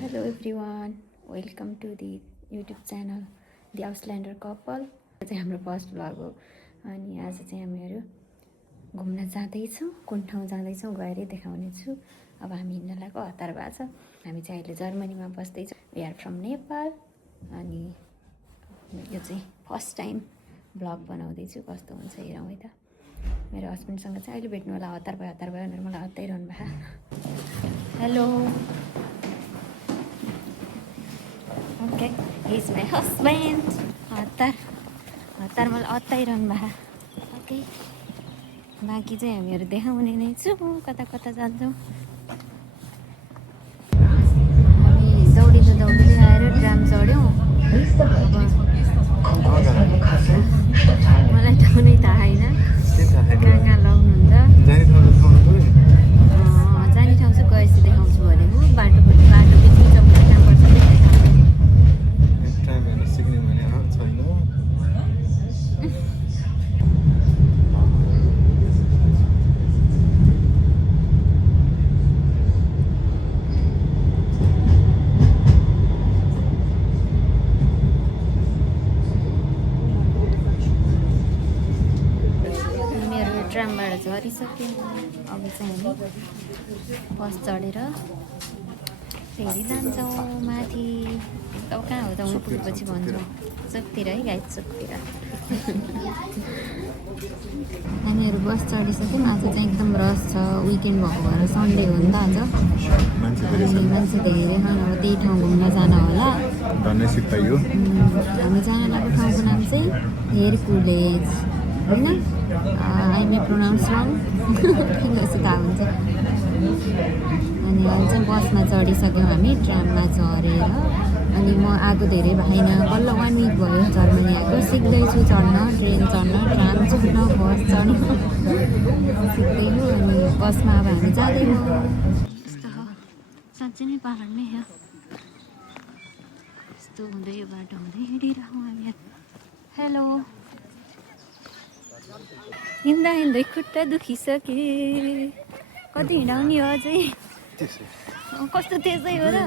Hello everyone, welcome to the YouTube channel The Auslander Couple. चाहिँ हाम्रो first vlog हो अनि आज चाहिँ हामीहरू घुम्न जाँदैछौँ। कुन ठाउँ जाँदैछौँ गएरै देखाउने छु। अब हामी हिँड्न लागेको हतार भएको छ। हामी चाहिँ अहिले जर्मनीमा बस्दैछौँ। वी आर फ्रम नेपाल अनि यो चाहिँ फर्स्ट टाइम भ्लग बनाउँदैछु। कस्तो हुन्छ हेरौँ है त। मेरो हस्बेन्डसँग चाहिँ अहिले भेट्नु होला। हतार भयो भनेर मलाई हताइरहनु भएको। Hello. Okay, his my husband. हतार मलाई अत्ताइरहनु भएको। ओके, बाँकी चाहिँ हामीहरू देखाउने नै छु कता कता जान्छौँ। हामी दौडिँदै आएर ट्राम चढ्यौँ। मलाई ठाउँ नै थाहा छैन कहाँ लाउनुहुन्छ। जाने ठाउँ चाहिँ गएपछि देखाउँछु भनेको। बाटो बिचमा चौका कहाँ पर्छ ट्रामबाट झरिसक्यो। अब चाहिँ हामी बस चढेर फेरि जान्छौँ माथि। अब कहाँ हो त उहाँ पुगेपछि भन्छौँ। चोकतिर है गाइड, चोकतिर। हामीहरू बस चढिसक्यौँ। आज चाहिँ एकदम रस छ। विकेन्ड भएको भएर सन्डे हो नि त आज। मान्छे धेरै छन्। अब त्यही ठाउँ घुम्न जान होला। हामी जान लागेको ठाउँको नाम चाहिँ हेरकुलेज होइन। आई मे प्रोनाउन्स रङ जस्तो थाहा हुन्छ। अनि अहिले चाहिँ बसमा चढिसक्यौँ हामी। ट्राममा झरेर अनि म आएको धेरै भएन। बल्ल 1 विक भयो जर्मनी आएको। सिक्दैछु चढ्न, ट्रेन चढ्न, ट्राम चढ्न, बस चढ्न सिक्दैछु। अनि बसमा अब हामी जाँदैनौँ। यस्तो हो, साँच्चै नै पाहाड नै हो। यस्तो हुँदै यो बाटो हुँदै हिँडिरहौँ हामी। हेलो। हिँड्दै खुट्टा दुखिसके। कति हिँडाउने हो अझै? कस्तो त्यसै हो र?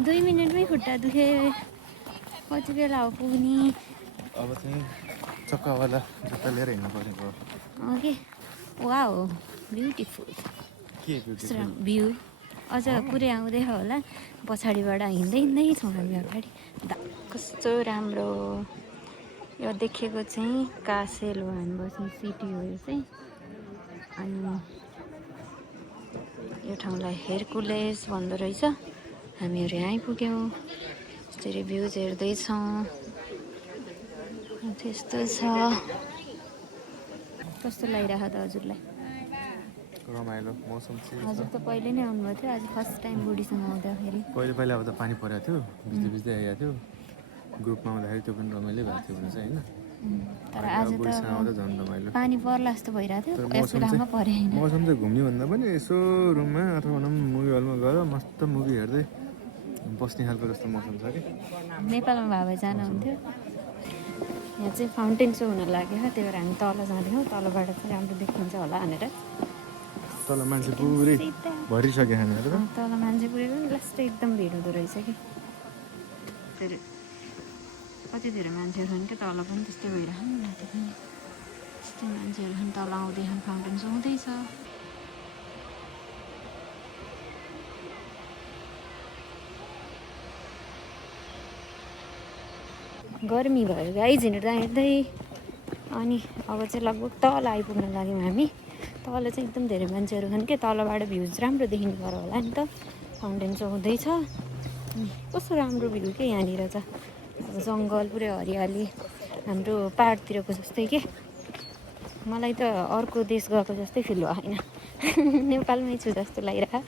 2 मिनटमै खुट्टा दुखे। कति बेला हो पुग्ने? अब चाहिँ चक्कावाला जुत्ता लिएर हिँड्नु परेको। Okay, wow beautiful. के ब्युटिफुल भ्यू अझ पुरै आउँदै होला। पछाडिबाट हिँड्दै छौँ हामी अगाडि। कस्तो राम्रो यो देखेको चाहिँ कासेल वान बस्ने सिटी हो यो चाहिँ। अनि यो ठाउँलाई हेरकुलेस भन्दो रहेछ। हामीहरू यहाँ आइपुग्यौँ। यसरी भ्यूज हेर्दैछौँ। त्यस्तो छ। कस्तो लागिरहेको त हजुरलाई? रमाइलो मौसम चाहिँ। हजुर त पहिले नै आउनुभएको थियो। आज फर्स्ट टाइम बुढीसँग आउँदाखेरि। पहिला अब त पानी परेको थियो, भिज्दै आएको थियो। ग्रुपमा आउँदाखेरि त्यो पनि रमाइलो भएको थियो भने चाहिँ होइन। तर आज त आउँदा झन् रमाइलो। पानी पर्ला जस्तो भइरहेको थियो। यस बेलामा परे होइन। मौसम चाहिँ घुम्ने भन्दा पनि यसो रुममा अथवा मुभी हलमा गएर मस्त मुभी हेर्दै बस्ने खालको जस्तो मौसम छ कि। नेपालमा भए भए जानुहुन्थ्यो। यहाँ चाहिँ फाउन्टेन सो हुन लाग्यो। त्यही भएर हामी तल जाँदैछौँ। तलबाट चाहिँ राम्रो देखिन्छ होला भनेर। तल मान्छे पुरै भरिसक्यो खानेहरू। तल मान्छे पुरै पनि लास्टै एकदम भिड हुँदो रहेछ कि। कति धेरै मान्छेहरू छन् क्या तल पनि। त्यस्तै भइरहेको नि माथि पनि त्यस्तै मान्छेहरू छन्। तल आउँदैछन्, फाउन्टेन सो हुँदैछ। गर्मी भयो गाइज हिँड्दै। अनि अब चाहिँ लगभग तल आइपुग्न लाग्यौँ हामी। तल चाहिँ एकदम धेरै मान्छेहरू छन् क्या। तलबाट भ्युज राम्रो देखिनु पर्यो होला नि त। फाउन्टेन सो हुँदैछ। कस्तो राम्रो भ्यू के यहाँनिर छ। अब जङ्गल पुरै हरियाली। हाम्रो पाहाडतिरको जस्तै के। मलाई त अर्को देश गएको जस्तै फिल भयो होइन। नेपालमै छु जस्तो लागिरहेको।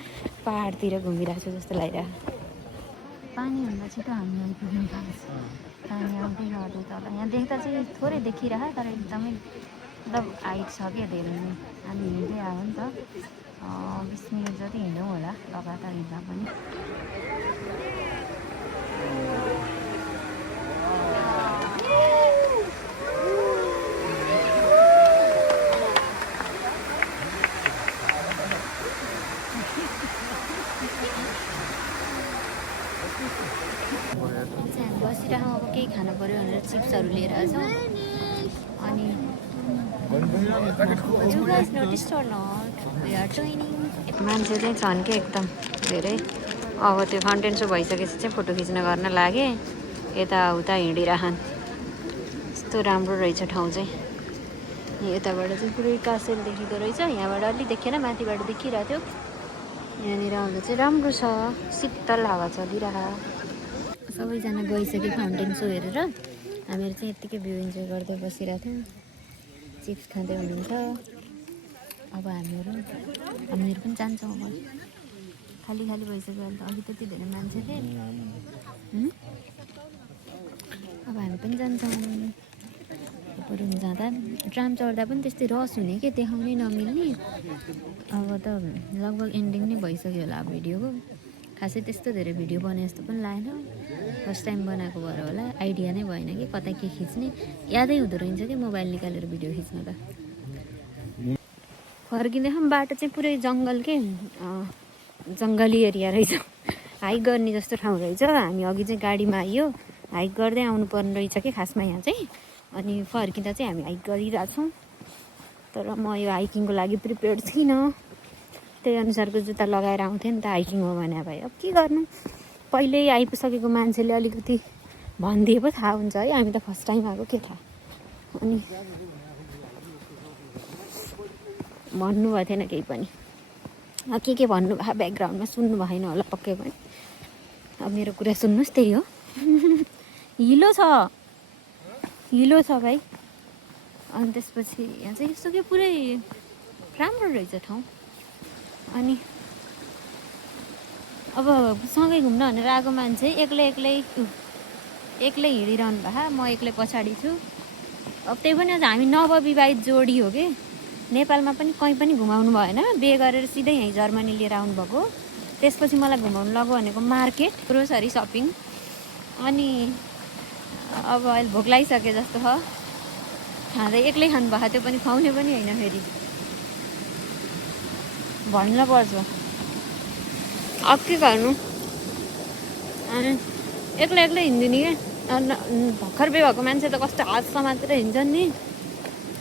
पाहाडतिर घुमिरहेको छु जस्तो लागिरहेको। पानीभन्दा छिटो हामी आइपुग्नु थाल्छ। पानी आउँदै गर्दै तल। यहाँ देख्दा चाहिँ थोरै देखिरह तर एकदमै मतलब हाइट छ क्या धेरै नै। हामी हिँड्दै आयो नि त। 20 मिनट जति हिँड्यौँ होला लगातार हिँड्दा पनि। बसिरहँ अब केही खानु पऱ्यो भनेर चिप्सहरू लिएर आएको अनि You guys noticed or not? We are training. मान्छे चाहिँ छन् कि एकदम धेरै अब त्यो फाउन्टेन सो भइसकेपछि चाहिँ फोटो खिच्न गर्न लागे यताउता हिँडिरहन् यस्तो राम्रो रहेछ ठाउँ चाहिँ यताबाट चाहिँ पुरै कासेल देखेको रहेछ यहाँबाट अलि देखेन माथिबाट देखिरहेको थियो यहाँनिर आउँदा चाहिँ राम्रो छ शीतल हावा चलिरह सबैजना गइसक्यो फाउन्टेन सो हेरेर हामीहरू चाहिँ यत्तिकै भ्यू इन्जोय गर्दै बसिरहेको थियौँ चिप्स खाँदै हुनुहुन्छ अब हामीहरू पनि जान्छौँ अब खाली खाली भइसक्यो अहिले त अघि त्यति धेरै मान्छे थिए अब हामी पनि जान्छौँ बरु जाँदा ट्राम चढ्दा पनि त्यस्तै रस हुने के देखाउनै नमिल्ने अब त लगभग एन्डिङ नै भइसक्यो होला भिडियोको खासै त्यस्तो धेरै भिडियो बनाए जस्तो पनि लागेन फर्स्ट टाइम बनाएको भएर होला आइडिया नै भएन कि कता के खिच्ने यादै हुँदो रहेछ कि मोबाइल निकालेर भिडियो खिच्न त फर्किँदैछौँ बाटो चाहिँ पुरै जङ्गल के जङ्गली एरिया रहेछ हाइक गर्ने जस्तो ठाउँ रहेछ हामी अघि चाहिँ गाडीमा आइयो हाइक गर्दै आउनु पर्ने रहेछ कि खासमा यहाँ चाहिँ अनि फर्किँदा चाहिँ हामी हाइक गरिरहेछौँ तर म यो हाइकिङको लागि प्रिपेयर्ड थिइनँ त्यही अनुसारको जुत्ता लगाएर आउँथेँ नि त हाइकिङ हो भने भए अब के गर्नु पहिल्यै आइपुगेको मान्छेले अलिकति भनिदिए पो थाहा हुन्छ है हामी त फर्स्ट टाइम आएको के थाहा अनि भन्नुभएको थिएन केही पनि के भन्नुभयो ब्याकग्राउन्डमा सुन्नु भएन होला पक्कै पनि अब मेरो कुरा सुन्नुहोस् त्यही हो हिलो छ भाइ अनि त्यसपछि यहाँ चाहिँ यस्तो के पुरै राम्रो रहेछ ठाउँ अनि अब सँगै घुम्न भनेर आएको मान्छे एक्लै हिँडिरहनु भए म एक्लै पछाडि छु अब त्यही पनि आज हामी नवविवाहित जोडी हो कि नेपालमा पनि कहीँ पनि घुमाउनु भएन बिहे गरेर सिधै यहीँ जर्मनी लिएर आउनुभएको त्यसपछि मलाई घुमाउनु लग्यो भनेको मार्केट ग्रोसरी सपिङ अनि अब अहिले भोक लागिसके जस्तो छ खाँदै एक्लै खानु भएको त्यो पनि खुवाउने पनि होइन फेरि भन्न पर्छ अब के गर्नु अनि एक्लै हिँड्दिने क्या भर्खर बिहे भएको मान्छे त कस्तो हात समातेर हिँड्छन् नि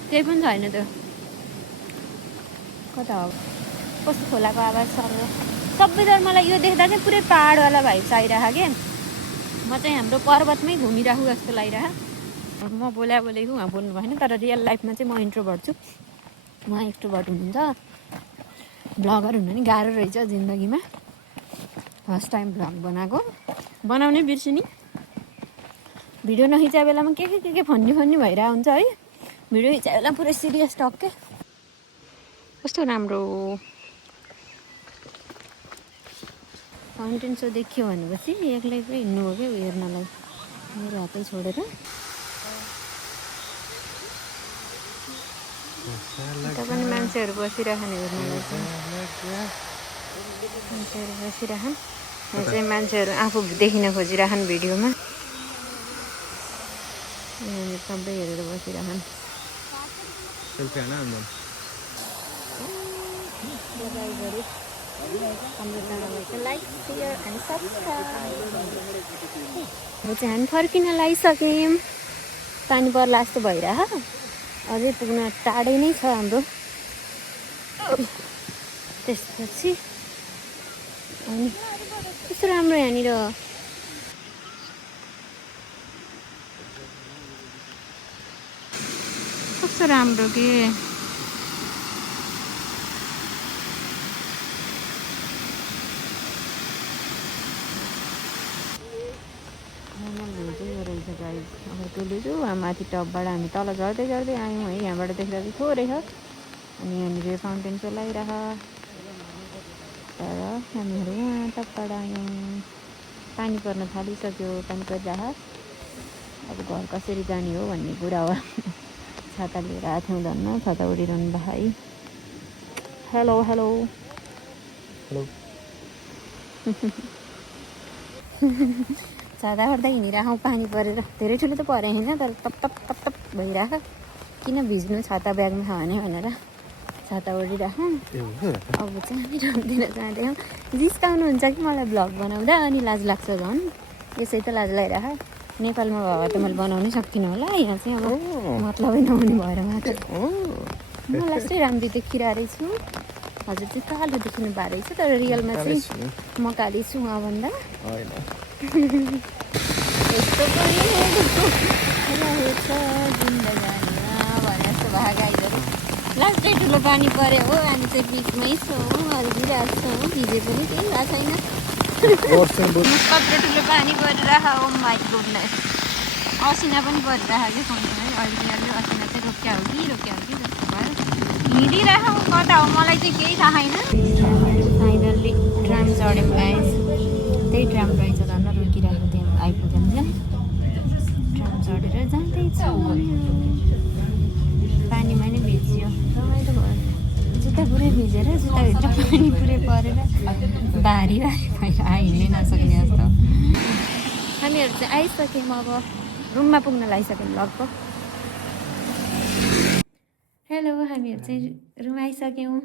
केही पनि छैन त्यो कता हो कस्तो खोलाको आवाज सबैजना मलाई यो देख्दा चाहिँ पुरै पाहाडवाला भाइब्स आइरहेको के म चाहिँ हाम्रो पर्वतमै घुमिरहेको जस्तो लागिरहेको म बोलेको उहाँ बोल्नु भएन तर रियल लाइफमा चाहिँ म इन्ट्रोभर्ट छु उहाँ एक्स्ट्रोभर्ट हुनुहुन्छ ब्लगर हुनु नि गाह्रो रहेछ जिन्दगीमा फर्स्ट टाइम भ्लग बनाउने बिर्सिनी भिडियो नखिचाए बेलामा के फन्नी भइरहेको हुन्छ है भिडियो खिचाए बेला पुरै सिरियस टक्कै कस्तो राम्रो फाउन्टेन सो देखियो भनेपछि एक्लै हिँड्नु हो क्या हेर्नलाई मेरो हातै छोडेर यता पनि मान्छेहरू बसिरहने हेर्नलाई मान्छेहरू बसिरहन् यहाँ चाहिँ मान्छेहरू आफू देखिन खोजिरहन् भिडियोमा सबै हेरेर बसिरहन् अब चाहिँ हामी फर्किन लागिसक्यौँ पानी पर्ला जस्तो भइरह अझै पुग्न टाढै नै छ हाम्रो त्यसपछि अनि कस्तो राम्रो यहाँनिर कस्तो राम्रो के अब त्यसले चाहिँ माथि टपबाट हामी तल झर्दै आयौँ है यहाँबाट देख्दा चाहिँ थोरै छ अनि यहाँनिर फाउन्टेन सो लगाइरह तर हामीहरू उहाँ टपबाट आयौँ पानी पर्न थालिसक्यो पानी परिरह अब घर कसरी जाने हो भन्ने कुरा हो छाता लिएर आएको थियौँ धन्न छाता उडिरहनु भाइ हेलो छाता गर्दा हिँडिरहँ पानी परेर धेरै ठुलो त परे होइन तर टप भइरह किन भिज्नु छाता ब्यागमा छ भनेर छाता ओढिरहँ अब चाहिँ हामी रम्दिन जाँदैछौँ जिस्काउनुहुन्छ कि मलाई भ्लग बनाउँदा अनि लाज लाग्छ झन् यसै त लाज लगाइरह नेपालमा भयो भए त मैले बनाउनै सक्दिनँ होला यहाँ चाहिँ अब मतलबै नहुने भएर मात्र मलाई चाहिँ राम्रो देखिरहेको रहेछु हजुर चाहिँ कालो देखिनु भएको रहेछ तर रियलमा चाहिँ म काली छु उहाँभन्दा यस्तो पनि रहेछ जिन्दगानीमा भने जस्तो भयो गाईहरू लास्टै ठुलो पानी पऱ्यो हो हामी चाहिँ बिचमै छौँ हल्किरहेको छौँ भिजे पनि केही भएको छैन कत्रो ठुलो पानी परिरह ओ माई गुडनेस असिना पनि परिरहेको क्या फोनमा है अहिले असिना चाहिँ रोक्या हो कि जस्तो भयो हिँडिरहेको कता हो मलाई चाहिँ केही थाहा छैन फाइनल्ली ट्राम चढ्यौँ गाइस त्यही ट्राम रहेछ झन् रोकिरहेको त्यहाँ आइपुग्यौँ क्या ट्राम चढेर जाँदैछौँ पानीमा नै भिज्यो रमाइलो भयो जुत्ता पुरै भिजेर जुत्ताभित्र पानी पुरै परेर भारी हिँड्नै नसक्ने जस्तो हामीहरू चाहिँ आइसक्यौँ अब रुममा पुग्न लागिसक्यौँ लगभग हेलो हामीहरू चाहिँ रुम आइसक्यौँ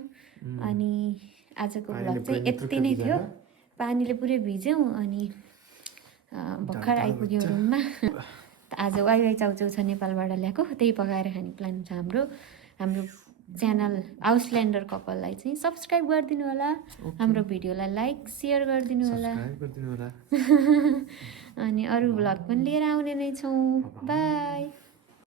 अनि आजको भ्लग चाहिँ यति नै थियो पानीले पुरै भिज्यौँ अनि भर्खर आइपुग्यौँ रुममा आज वाइवाई चाउचाउ छ नेपालबाट ल्याएको त्यही पकाएर खाने प्लान छ हाम्रो च्यानल हाउसल्यान्डर कपाललाई चाहिँ सब्सक्राइब गरिदिनु होला हाम्रो भिडियोलाई लाइक सेयर गरिदिनु होला अनि अरू भ्लग पनि लिएर आउने नै छौँ बाई